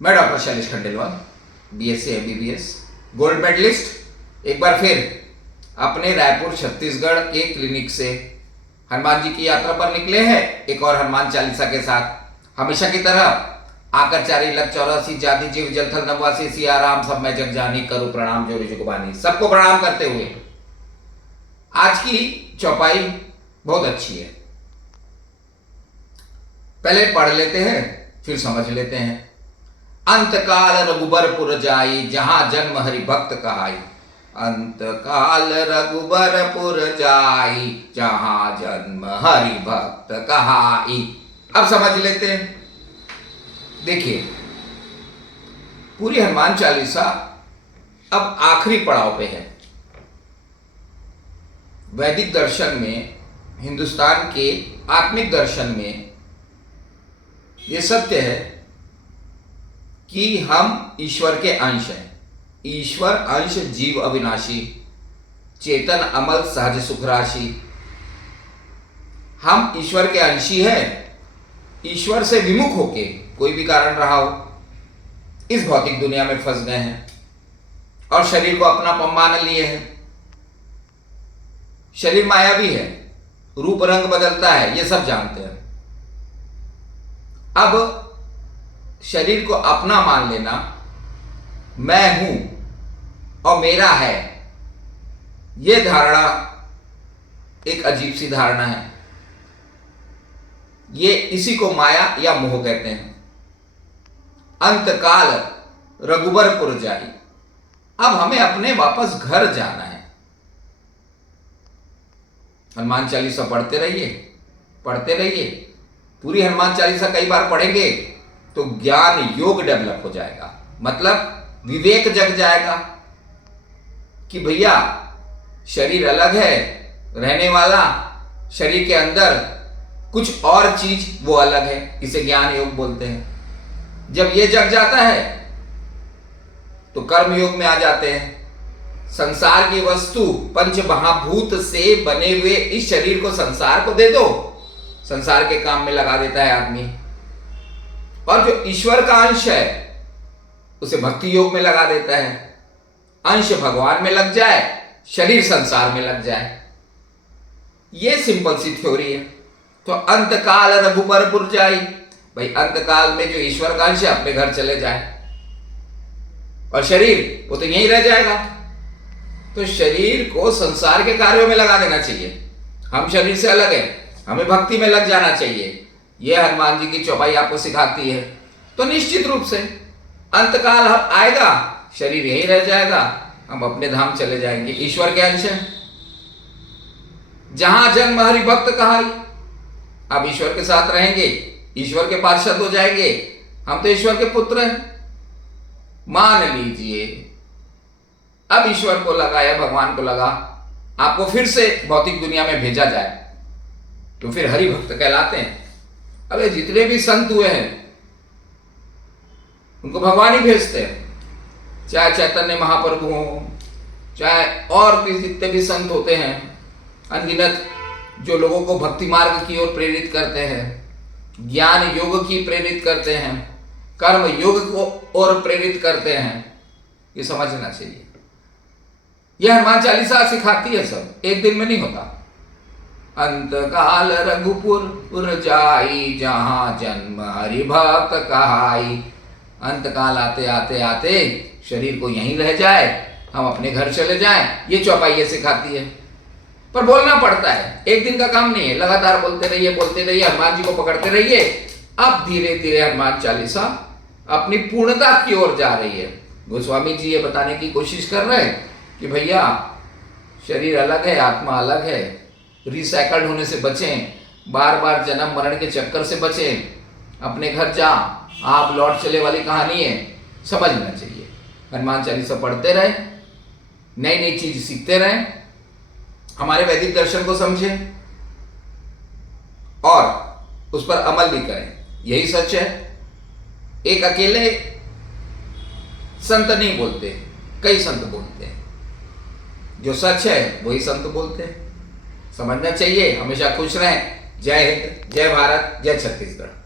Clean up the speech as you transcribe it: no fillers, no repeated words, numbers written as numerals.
मैं doctor Shailesh Khandelwal, BSc MBBS gold medallist, एक बार फिर अपने रायपुर छत्तीसगढ़ के क्लिनिक से हनुमान जी की यात्रा पर निकले हैं एक और हनुमान चालीसा के साथ। हमेशा की तरह आकर चारी लख 84 जाति जीव जलथल नवासी सिया राम सब मैं जग जानी करूं प्रणाम जोरी जुगबानी। सबको प्रणाम करते हुए आज की चौपाई बहुत अच्छी है, पहले पढ़ लेते हैं फिर समझ लेते हैं। अंतकाल रघुबरपुर जाई जहां जन्म हरि भक्त कहाई। अंतकाल रघुबरपुर जाई जहां जन्म हरि भक्त कहाई। अब समझ लेते हैं। देखिए, पूरी हनुमान चालीसा अब आखिरी पड़ाव पे है। वैदिक दर्शन में, हिंदुस्तान के आत्मिक दर्शन में यह सत्य है कि हम ईश्वर के अंश हैं। ईश्वर अंश जीव अविनाशी, चेतन अमल सहज सुख राशि। हम ईश्वर के अंशी हैं। ईश्वर से विमुख होके कोई भी कारण रहा हो, इस भौतिक दुनिया में फंस गए हैं और शरीर को अपना मान लिए हैं। शरीर मायावी है, रूप रंग बदलता है, ये सब जानते हैं। अब शरीर को अपना मान लेना, मैं हूं और मेरा है, यह धारणा एक अजीब सी धारणा है। ये इसी को माया या मोह कहते हैं। अंतकाल रघुबरपुर जाई, अब हमें अपने वापस घर जाना है। हनुमान चालीसा पढ़ते रहिए, पढ़ते रहिए। पूरी हनुमान चालीसा कई बार पढ़ेंगे तो ज्ञान योग डेवलप हो जाएगा, मतलब विवेक जग जाएगा कि भैया शरीर अलग है, रहने वाला शरीर के अंदर कुछ और चीज वो अलग है। इसे ज्ञान योग बोलते हैं। जब ये जग जाता है तो कर्म योग में आ जाते हैं। संसार की वस्तु पंच महाभूत से बने हुए इस शरीर को संसार को दे दो, संसार के काम में लगा देता है आदमी। और जो ईश्वर का अंश है उसे भक्ति योग में लगा देता है। अंश भगवान में लग जाए, शरीर संसार में लग जाए। यह सिंपल सी थ्योरी है। तो अंतकाल रघुबरपुर जाई, भाई अंतकाल में जो ईश्वर का अंश है अपने घर चले जाए और शरीर वो तो यहीं रह जाएगा। तो शरीर को संसार के कार्यों में लगा देना चाहिए। हम शरीर से अलग हैं, हमें भक्ति में लग जाना चाहिए। यह हनुमान जी की चौपाई आपको सिखाती है। तो निश्चित रूप से अंतकाल हम आएगा, शरीर यहीं रह जाएगा, हम अपने धाम चले जाएंगे। ईश्वर के अंश हैं। जहां जन्म हरि भक्त कहाई, अब ईश्वर के साथ रहेंगे, ईश्वर के पार्षद हो जाएंगे। हम तो ईश्वर के पुत्र हैं, मान लीजिए। अब ईश्वर को लगा या भगवान को लगा आपको फिर से भौतिक दुनिया में भेजा जाए तो फिर हरि भक्त कहलाते हैं। अब ये जितने भी संत हुए हैं उनको भगवान ही भेजते हैं, चाहे चैतन्य महाप्रभु हो, चाहे और भी जितने भी संत होते हैं अनगिनत, जो लोगों को भक्ति मार्ग की ओर प्रेरित करते हैं, ज्ञान योग की प्रेरित करते हैं, कर्म योग को और प्रेरित करते हैं। ये समझना चाहिए। यह हनुमान चालीसा सिखाती है सब, एक दिन में नहीं होता। अंतकाल रघुपुर जाई जहां जन्म हरि भक्त कहाई। अंतकाल आते आते आते शरीर को यहीं रह जाए, हम अपने घर चले जाएं, ये चौपाई ये सिखाती है। पर बोलना पड़ता है, एक दिन का काम नहीं है। लगातार बोलते रहिए, बोलते रहिए, हनुमान जी को पकड़ते रहिए। अब धीरे धीरे हनुमान चालीसा अपनी पूर्णता की ओर जा रही है। गोस्वामी जी ये बताने की कोशिश कर रहे हैं कि भैया शरीर अलग है, आत्मा अलग है। रिसाइकल्ड होने से बचें, बार बार जन्म मरण के चक्कर से बचें, अपने घर जा, आप लौट चले वाली कहानी है, समझना चाहिए। हनुमान चालीसा पढ़ते रहे, नई नई चीज सीखते रहें, हमारे वैदिक दर्शन को समझें और उस पर अमल भी करें। यही सच है। एक अकेले संत नहीं बोलते, कई संत बोलते हैं। जो सच है वही संत बोलते हैं। समझना चाहिए। हमेशा खुश रहें। जय हिंद, जय भारत, जय छत्तीसगढ़।